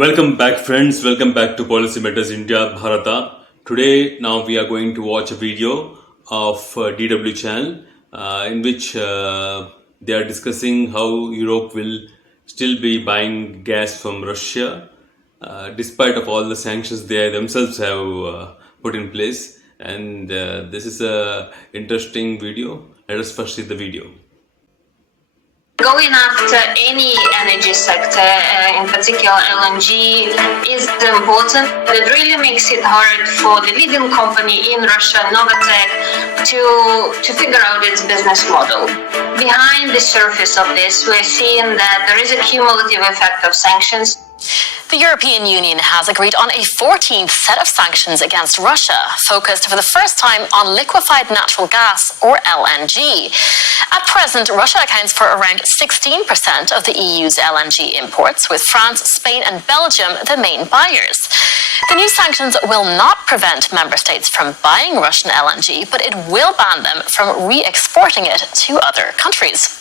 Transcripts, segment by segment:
Welcome back, friends. Welcome back to Policy Matters India Bharata. Today, now we are going to watch a video of DW channel in which they are discussing how Europe will still be buying gas from Russia despite of all the sanctions they themselves have put in place. And this is a interesting video. Let us first see the video. Going after any energy sector, in particular LNG, is important. It really makes it hard for the leading company in Russia, Novatek, to figure out its business model. Behind the surface of this, we're seeing that there is a cumulative effect of sanctions. The European Union has agreed on a 14th set of sanctions against Russia, focused for the first time on liquefied natural gas, or LNG. At present, Russia accounts for around 16% of the EU's LNG imports, with France, Spain and Belgium the main buyers. The new sanctions will not prevent member states from buying Russian LNG, but it will ban them from re-exporting it to other countries.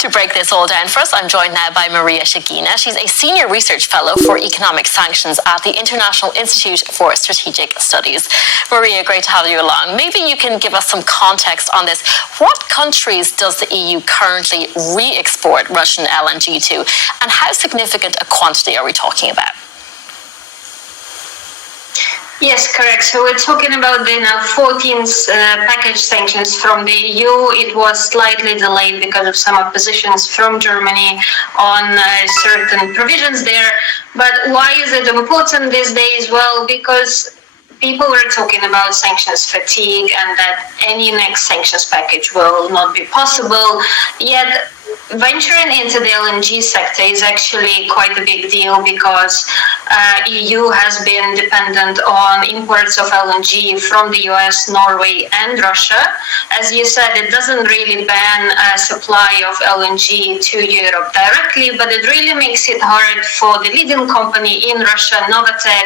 To break this all down for us, I'm joined now by Maria Shagina. She's a senior research fellow for economic sanctions at the International Institute for Strategic Studies. Maria, great to have you along. Maybe you can give us some context on this. What countries does the EU currently re-export Russian LNG to, and how significant a quantity are we talking about? Yes, correct. So we're talking about the now 14th package sanctions from the EU. It was slightly delayed because of some oppositions from Germany on certain provisions there. But why is it important these days? Well, because people were talking about sanctions fatigue and that any next sanctions package will not be possible. Yet venturing into the LNG sector is actually quite a big deal because EU has been dependent on imports of LNG from the US, Norway and Russia. As you said, it doesn't really ban supply of LNG to Europe directly, but it really makes it hard for the leading company in Russia, Novatek,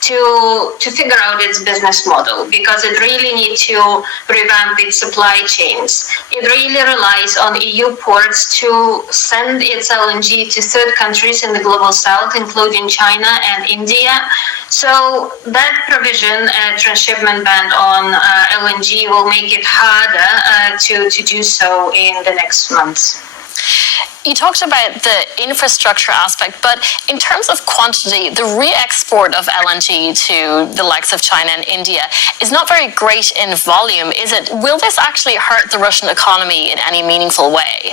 to figure out its business model, because it really needs to revamp its supply chains. It really relies on EU ports to send its LNG to third countries in the global south, including China and India. So that provision, transshipment ban on LNG, will make it harder to do so in the next months. You talked about the infrastructure aspect, but in terms of quantity, the re-export of LNG to the likes of China and India is not very great in volume, is it? Will this actually hurt the Russian economy in any meaningful way?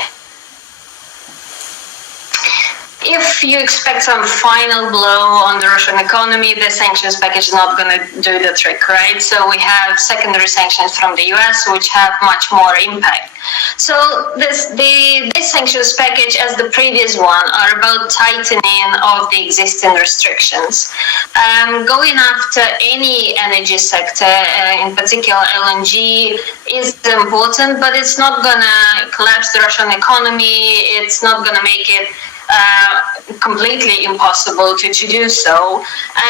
If you expect some final blow on the Russian economy, the sanctions package is not going to do the trick, right? So we have secondary sanctions from the US, which have much more impact. So this sanctions package, as the previous one, are about tightening of the existing restrictions. Going after any energy sector, in particular LNG, is important, but it's not going to collapse the Russian economy. It's not going to make it completely impossible to do so.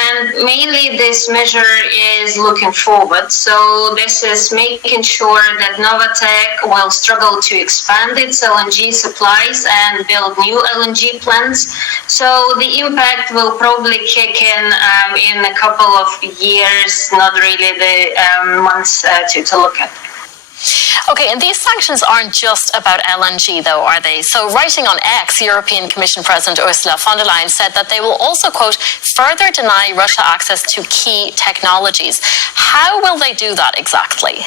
And mainly this measure is looking forward. So this is making sure that Novatek will struggle to expand its LNG supplies and build new LNG plants. So the impact will probably kick in a couple of years, not really the months to look at. Okay, and these sanctions aren't just about LNG, though, are they? So writing on X, European Commission President Ursula von der Leyen said that they will also, quote, further deny Russia access to key technologies. How will they do that exactly?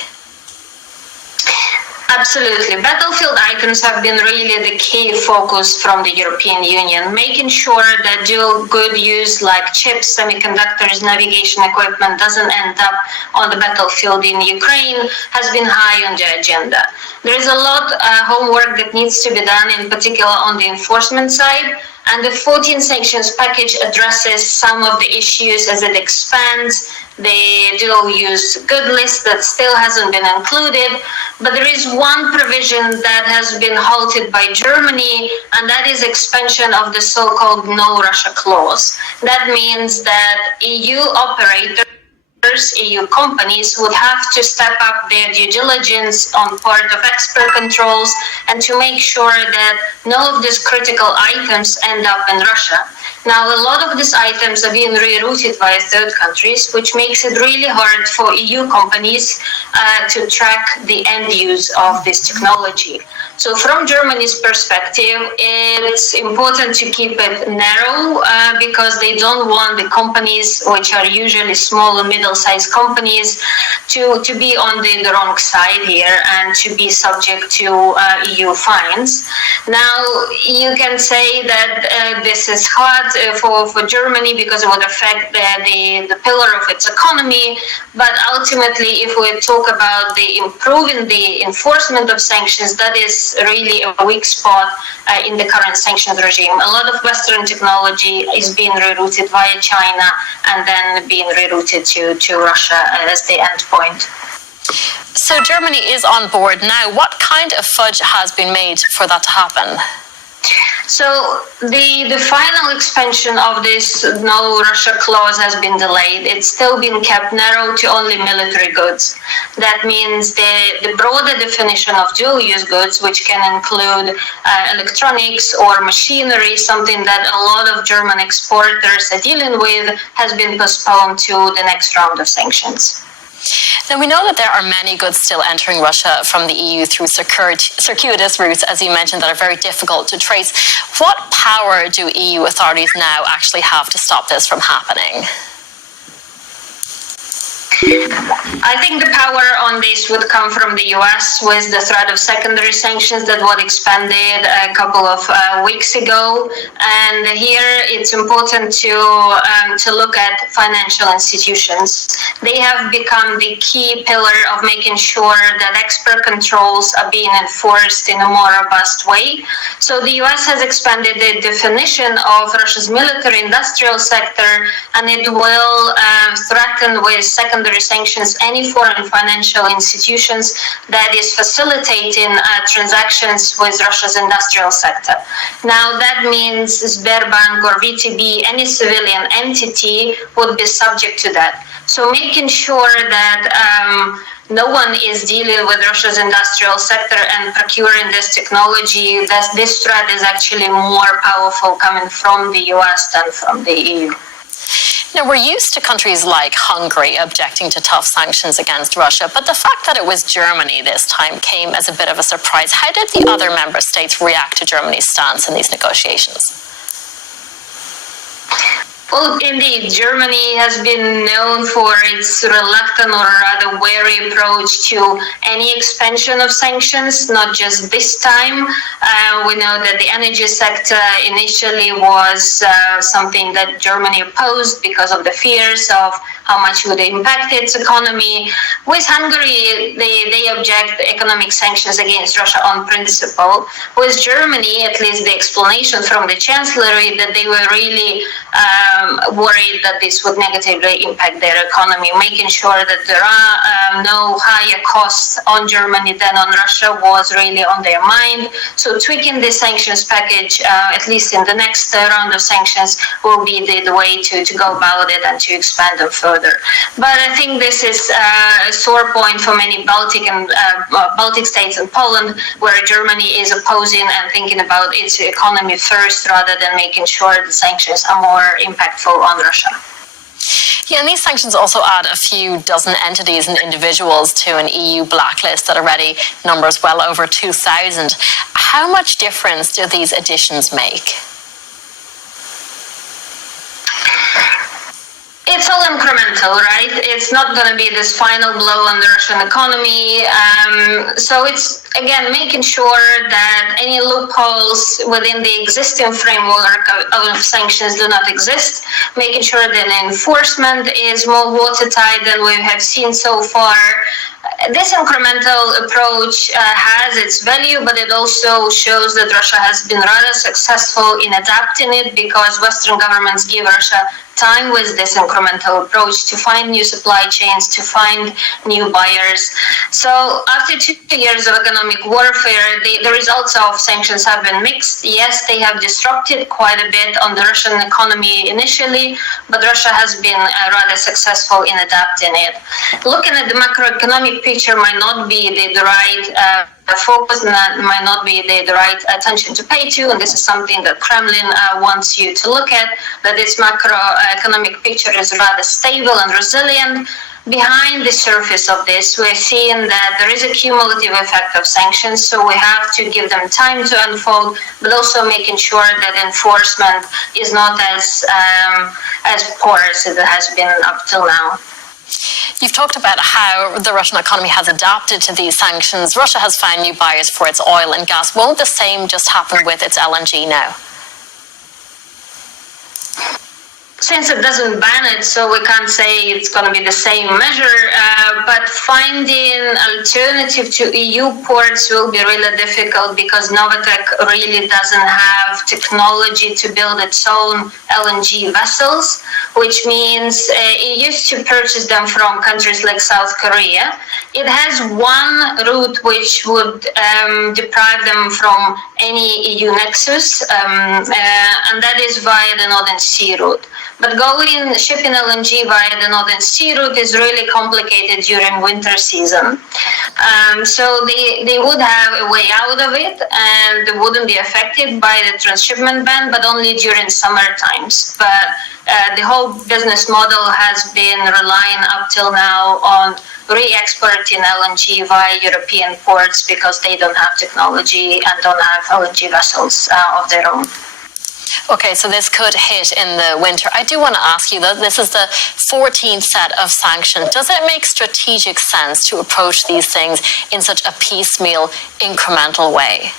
Absolutely. Battlefield icons have been really the key focus from the European Union, making sure that dual good use like chips, semiconductors, navigation equipment doesn't end up on the battlefield in Ukraine has been high on the agenda. There is a lot of homework that needs to be done, in particular on the enforcement side. And the 14 sanctions package addresses some of the issues as it expands the dual-use good list that still hasn't been included. But there is one provision that has been halted by Germany, and that is expansion of the so-called No Russia clause. That means that EU operators, EU companies would have to step up their due diligence on part of export controls and to make sure that none of these critical items end up in Russia. Now, a lot of these items are being rerouted via third countries, which makes it really hard for EU companies to track the end use of this technology. So from Germany's perspective, it's important to keep it narrow because they don't want the companies, which are usually small and middle-sized companies, to be on the wrong side here and to be subject to EU fines. Now, you can say that this is hard for Germany because it would affect the pillar of its economy, but ultimately, if we talk about the improving the enforcement of sanctions, that is really a weak spot in the current sanctions regime. A lot of Western technology is being rerouted via China and then being rerouted to Russia as the end point. So Germany is on board now. What kind of fudge has been made for that to happen? So the final expansion of this no Russia clause has been delayed. It's still been kept narrow to only military goods. That means the broader definition of dual-use goods, which can include electronics or machinery, something that a lot of German exporters are dealing with, has been postponed to the next round of sanctions. Now, we know that there are many goods still entering Russia from the EU through circuitous routes, as you mentioned, that are very difficult to trace. What power do EU authorities now actually have to stop this from happening? I think the power on this would come from the US with the threat of secondary sanctions that was expanded a couple of weeks ago. And here it's important to look at financial institutions. They have become the key pillar of making sure that export controls are being enforced in a more robust way. So the US has expanded the definition of Russia's military industrial sector, and it will threaten with secondary sanctions any foreign financial institutions that is facilitating transactions with Russia's industrial sector. Now that means Sberbank or VTB, any civilian entity would be subject to that. So making sure that no one is dealing with Russia's industrial sector and procuring this technology, that this threat is actually more powerful coming from the US than from the EU. Now, we're used to countries like Hungary objecting to tough sanctions against Russia, but the fact that it was Germany this time came as a bit of a surprise. How did the other member states react to Germany's stance in these negotiations? Well, indeed, Germany has been known for its reluctant or rather wary approach to any expansion of sanctions, not just this time. We know that the energy sector initially was something that Germany opposed because of the fears of how much would it impact its economy. With Hungary, they object economic sanctions against Russia on principle. With Germany, at least the explanation from the Chancellery that they were really worried that this would negatively impact their economy, making sure that there are no higher costs on Germany than on Russia was really on their mind. So tweaking the sanctions package, at least in the next round of sanctions, will be the way to go about it and to expand them further. But I think this is a sore point for many Baltic states and Poland, where Germany is opposing and thinking about its economy first rather than making sure the sanctions are more impactful on Russia. Yeah, and these sanctions also add a few dozen entities and individuals to an EU blacklist that already numbers well over 2,000. How much difference do these additions make? It's all incremental, right? It's not going to be this final blow on the Russian economy. So it's, again, making sure that any loopholes within the existing framework of sanctions do not exist, making sure that enforcement is more watertight than we have seen so far. This incremental approach has its value, but it also shows that Russia has been rather successful in adapting it because Western governments give Russia time with this incremental approach to find new supply chains, to find new buyers. So after 2 years of economic warfare, the results of sanctions have been mixed. Yes, they have disrupted quite a bit on the Russian economy initially, but Russia has been rather successful in adapting it. Looking at the macroeconomic picture might not be the right focus might not be the right attention to pay to, and this is something that Kremlin wants you to look at, that this macroeconomic picture is rather stable and resilient. Behind the surface of this, we're seeing that there is a cumulative effect of sanctions, so we have to give them time to unfold, but also making sure that enforcement is not as poor as it has been up till now. You've talked about how the Russian economy has adapted to these sanctions. Russia has found new buyers for its oil and gas. Won't the same just happen with its LNG now? Since it doesn't ban it, so we can't say it's going to be the same measure, but finding alternative to EU ports will be really difficult because Novatek really doesn't have technology to build its own LNG vessels, which means it used to purchase them from countries like South Korea. It has one route which would deprive them from any EU nexus, and that is via the Northern Sea route. But shipping LNG via the Northern Sea route is really complicated during winter season. So they would have a way out of it, and they wouldn't be affected by the transshipment ban, but only during summer times. But the whole business model has been relying up till now on re-exporting LNG via European ports because they don't have technology and don't have LNG vessels of their own. Okay, so this could hit in the winter. I do want to ask you, though, this is the 14th set of sanctions. Does it make strategic sense to approach these things in such a piecemeal, incremental way?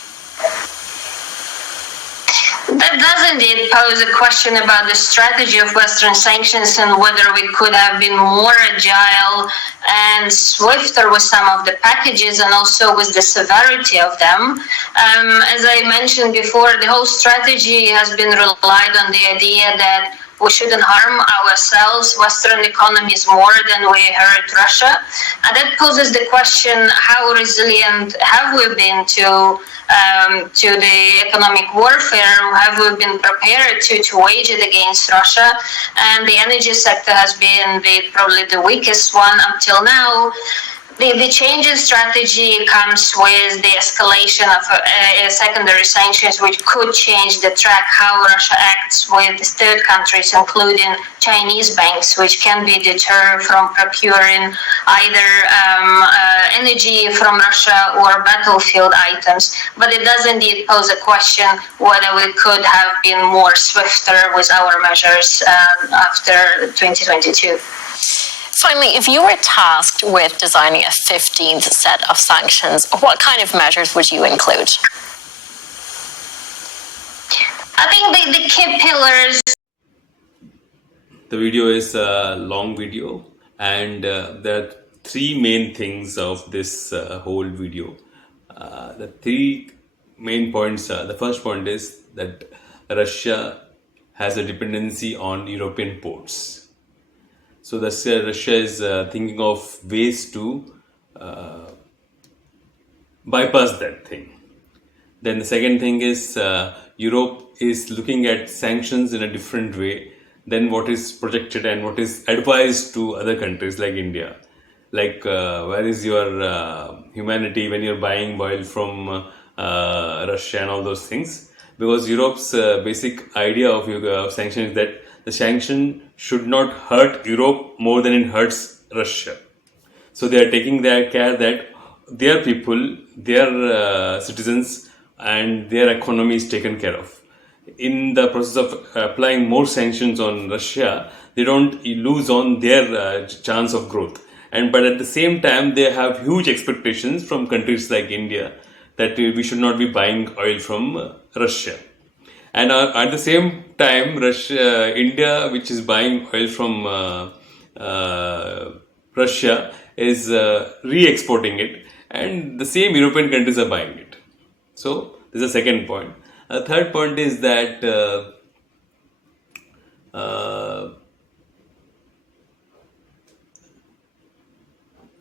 That does indeed pose a question about the strategy of Western sanctions and whether we could have been more agile and swifter with some of the packages and also with the severity of them. As I mentioned before, the whole strategy has been relied on the idea that we shouldn't harm ourselves, Western economies, more than we hurt Russia. And that poses the question, how resilient have we been to the economic warfare? Have we been prepared to wage it against Russia? And the energy sector has been probably the weakest one up till now. The change in strategy comes with the escalation of secondary sanctions, which could change the track how Russia acts with third countries, including Chinese banks, which can be deterred from procuring either energy from Russia or battlefield items. But it does indeed pose a question whether we could have been more swifter with our measures after 2022. Finally, if you were tasked with designing a 15th set of sanctions, what kind of measures would you include? I think the key pillars. The video is a long video, and there are three main things of this whole video. The three main points. The first point is that Russia has a dependency on European ports. So Russia is thinking of ways to bypass that thing. Then the second thing is Europe is looking at sanctions in a different way than what is projected and what is advised to other countries like India. Like where is your humanity when you're buying oil from Russia and all those things? Because Europe's basic idea of sanction is that the sanction should not hurt Europe more than it hurts Russia. So they are taking their care that their people, their citizens and their economy is taken care of. In the process of applying more sanctions on Russia, they don't lose on their chance of growth. But at the same time, they have huge expectations from countries like India that we should not be buying oil from Russia. And at the same time, India, which is buying oil from Russia, is re-exporting it, and the same European countries are buying it. So this is the second point. The third point is that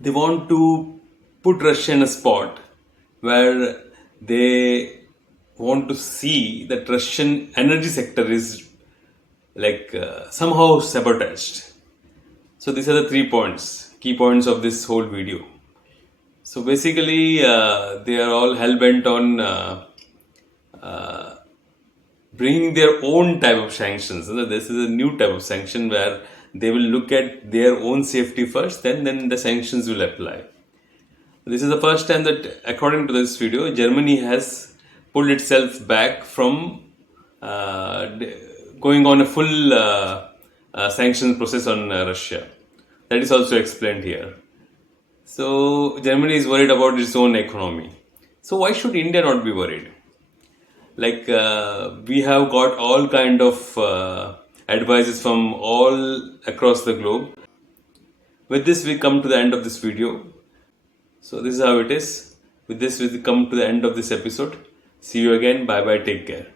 they want to put Russia in a spot where they want to see that Russian energy sector is like somehow sabotaged. So these are the 3 points, key points of this whole video. So basically, they are all hell bent on bringing their own type of sanctions. This is a new type of sanction where they will look at their own safety first, then the sanctions will apply. This is the first time that, according to this video, Germany has pulled itself back from going on a full sanctions process on Russia. That is also explained here. So Germany is worried about its own economy. So why should India not be worried? Like we have got all kind of advices from all across the globe. With this, we come to the end of this video. So this is how it is. With this, we come to the end of this episode. See you again. Bye bye. Take care.